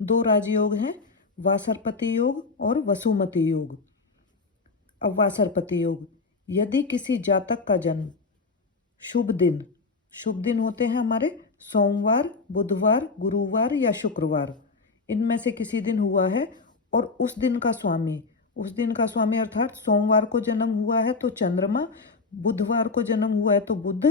दो राजयोग हैं, वासरपति योग और वसुमती योग। अब वासरपति योग, यदि किसी जातक का जन्म शुभ दिन, शुभ दिन होते हैं हमारे सोमवार, बुधवार, गुरुवार या शुक्रवार, इनमें से किसी दिन हुआ है और उस दिन का स्वामी अर्थात सोमवार को जन्म हुआ है तो चंद्रमा, बुधवार को जन्म हुआ है तो बुध,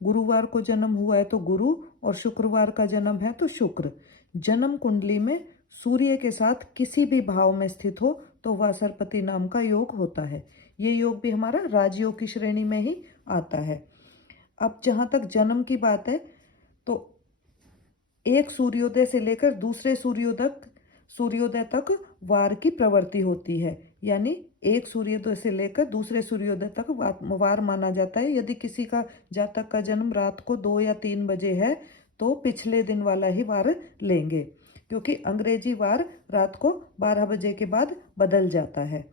गुरुवार को जन्म हुआ है तो गुरु और शुक्रवार का जन्म है तो शुक्र, जन्म कुंडली में सूर्य के साथ किसी भी भाव में स्थित हो तो वासरपति नाम का योग होता है। ये योग भी हमारा राजयोग की श्रेणी में ही आता है। अब जहाँ तक जन्म की बात है तो एक सूर्योदय से लेकर दूसरे सूर्योदय तक वार की प्रवृत्ति होती है, यानी एक सूर्योदय से लेकर दूसरे सूर्योदय तक वार माना जाता है। यदि किसी का जातक का जन्म रात को 2 या 3 बजे है तो पिछले दिन वाला ही वार लेंगे, क्योंकि अंग्रेजी वार रात को 12 बजे के बाद बदल जाता है।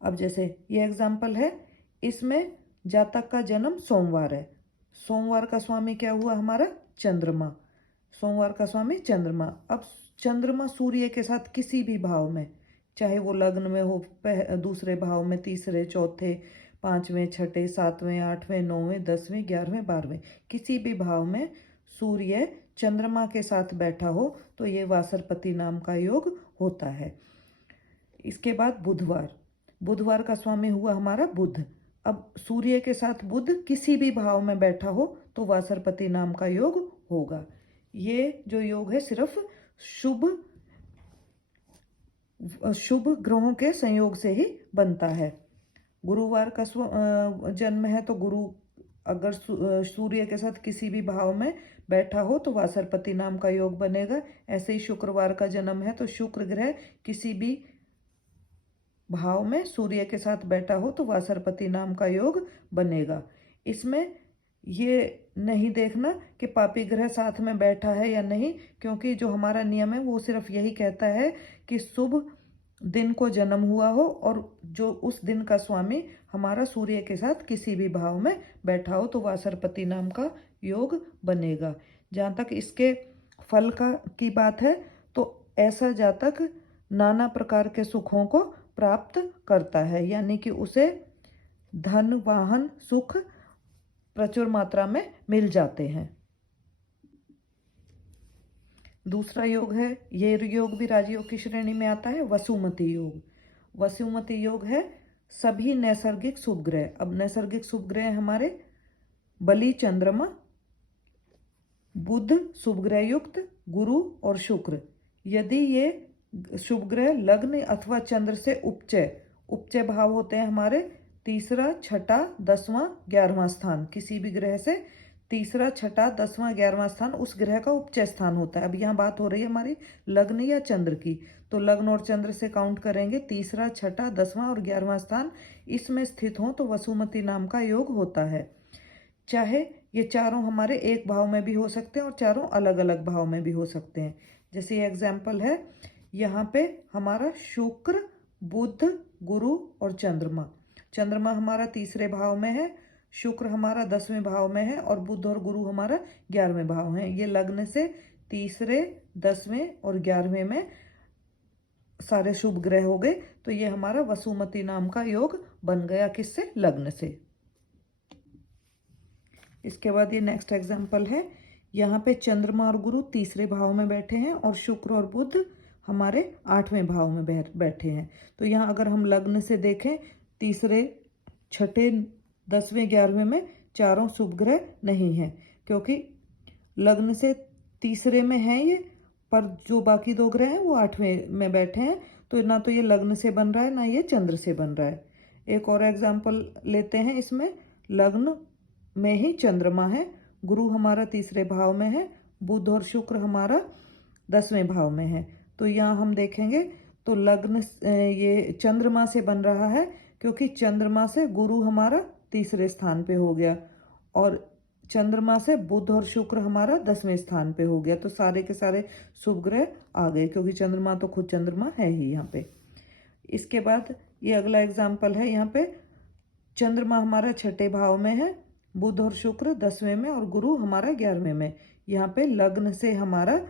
अब जैसे ये एग्जाम्पल है, इसमें जातक का जन्म सोमवार है, सोमवार का स्वामी क्या हुआ हमारा चंद्रमा, सोमवार का स्वामी चंद्रमा। अब चंद्रमा सूर्य के साथ किसी भी भाव में, चाहे वो लग्न में हो, दूसरे भाव में, तीसरे, चौथे, पांचवें, छठे, सातवें, आठवें, नौवें, 10वें, 11वें, 12वें, किसी भी भाव में सूर्य चंद्रमा के साथ बैठा हो तो ये वासरपति नाम का योग होता है। इसके बाद बुधवार का स्वामी हुआ हमारा बुध। अब सूर्य के साथ बुध किसी भी भाव में बैठा हो तो वासरपति नाम का योग होगा। ये जो योग है सिर्फ शुभ ग्रहों के संयोग से ही बनता है। गुरुवार का जन्म है तो गुरु अगर सूर्य के साथ किसी भी भाव में बैठा हो तो वासरपति नाम का योग बनेगा। ऐसे ही शुक्रवार का जन्म है तो शुक्र ग्रह किसी भी भाव में सूर्य के साथ बैठा हो तो वासरपति नाम का योग बनेगा। इसमें ये नहीं देखना कि पापी ग्रह साथ में बैठा है या नहीं, क्योंकि जो हमारा नियम है वो सिर्फ यही कहता है कि शुभ दिन को जन्म हुआ हो और जो उस दिन का स्वामी हमारा सूर्य के साथ किसी भी भाव में बैठा हो तो वासरपति नाम का योग बनेगा। जहाँ तक इसके फल की बात है तो ऐसा जातक नाना प्रकार के सुखों को प्राप्त करता है, यानी कि उसे धन, वाहन, सुख प्रचुर मात्रा में मिल जाते हैं। दूसरा योग है, ये योग भी राजयोग की श्रेणी में आता है, वसुमती योग। वसुमती योग है सभी नैसर्गिक शुभ ग्रह। अब नैसर्गिक शुभ ग्रह हमारे बलि, चंद्रमा, बुध शुभ ग्रह युक्त, गुरु और शुक्र। यदि ये शुभ ग्रह लग्न अथवा चंद्र से उपचय भाव होते हैं हमारे तीसरा, छठा, 10वां, 11वां स्थान, किसी भी ग्रह से तीसरा, छठा, 10वां, 11वां स्थान उस ग्रह का उपचय स्थान होता है। अब यहाँ बात हो रही है हमारी लग्न या चंद्र की, तो लग्न और चंद्र से काउंट करेंगे तीसरा, छठा, 10वां और 11वां स्थान इसमें स्थित हो तो वसुमती नाम का योग होता है। चाहे ये चारों हमारे एक भाव में भी हो सकते हैं और चारों अलग अलग भाव में भी हो सकते हैं। जैसे ये एग्जाम्पल है, यहाँ पे हमारा शुक्र, बुध, गुरु और चंद्रमा हमारा तीसरे भाव में है, शुक्र हमारा 10वें भाव में है और बुध और गुरु हमारा 11वें भाव में है। ये लग्न से तीसरे, 10वें और 11वें में सारे शुभ ग्रह हो गए, तो ये हमारा वसुमती नाम का योग बन गया, किससे? लग्न से। इसके बाद ये नेक्स्ट एग्जाम्पल है, यहाँ पे चंद्रमा और गुरु तीसरे भाव में बैठे हैं और शुक्र और बुध हमारे 8वें भाव में बैठे हैं। तो यहाँ अगर हम लग्न से देखें, तीसरे, छठे, 10वें, 11वें में चारों शुभ ग्रह नहीं हैं, क्योंकि लग्न से तीसरे में है ये, पर जो बाकी 2 ग्रह हैं वो 8वें में बैठे हैं, तो ना तो ये लग्न से बन रहा है ना ये चंद्र से बन रहा है। एक और एग्जाम्पल लेते हैं, इसमें लग्न में ही चंद्रमा है, गुरु हमारा तीसरे भाव में है, बुध और शुक्र हमारा 10वें भाव में है। तो यहाँ हम देखेंगे तो लग्न ये चंद्रमा से बन रहा है, क्योंकि चंद्रमा से गुरु हमारा तीसरे स्थान पे हो गया और चंद्रमा से बुध और शुक्र हमारा 10वें स्थान पे हो गया, तो सारे के सारे शुभ ग्रह आ गए, क्योंकि चंद्रमा तो खुद चंद्रमा है ही यहाँ पे। इसके बाद ये अगला एग्जाम्पल है, यहाँ पे चंद्रमा हमारा छठे भाव में है, बुध और शुक्र 10वें में और गुरु हमारा 11वें में। यहाँ पे लग्न से हमारा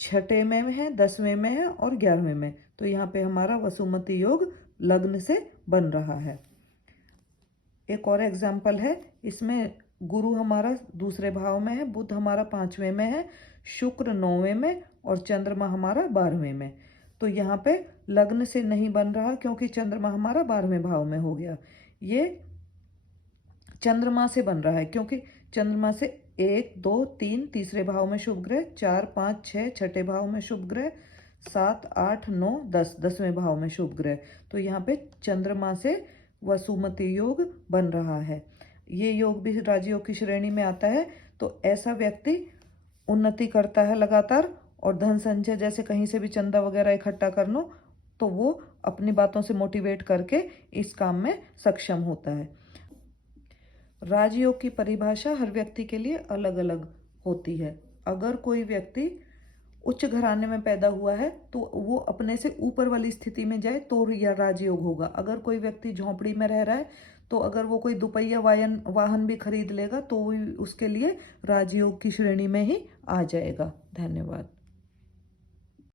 छठे में है, 10वें में है और 11वें में। तो यहाँ पे हमारा वसुमती योग लग्न से बन रहा है। एक और एग्जाम्पल है, इसमें गुरु हमारा दूसरे भाव में है, बुध हमारा 5वें में है, शुक्र 9वें में और चंद्रमा हमारा 12वें में। तो यहाँ पे लग्न से नहीं बन रहा क्योंकि चंद्रमा हमारा 12वें भाव में हो गया। ये चंद्रमा से बन रहा है क्योंकि चंद्रमा से 1, 2, 3 तीसरे भाव में शुभ ग्रह, 4, 5, 6 छठे भाव में शुभ ग्रह, 7, 8, 9, 10 10वें भाव में शुभ ग्रह। तो यहाँ पे चंद्रमा से वसुमती योग बन रहा है। ये योग भी राजयोग की श्रेणी में आता है। तो ऐसा व्यक्ति उन्नति करता है लगातार, और धन संचय जैसे कहीं से भी चंदा वगैरह इकट्ठा कर लो तो वो अपनी बातों से मोटिवेट करके इस काम में सक्षम होता है। राजयोग की परिभाषा हर व्यक्ति के लिए अलग अलग होती है। अगर कोई व्यक्ति उच्च घराने में पैदा हुआ है तो वो अपने से ऊपर वाली स्थिति में जाए तो यह राजयोग होगा। अगर कोई व्यक्ति झोंपड़ी में रह रहा है तो अगर वो कोई दुपहिया वाहन भी खरीद लेगा तो उसके लिए राजयोग की श्रेणी में ही आ जाएगा। धन्यवाद।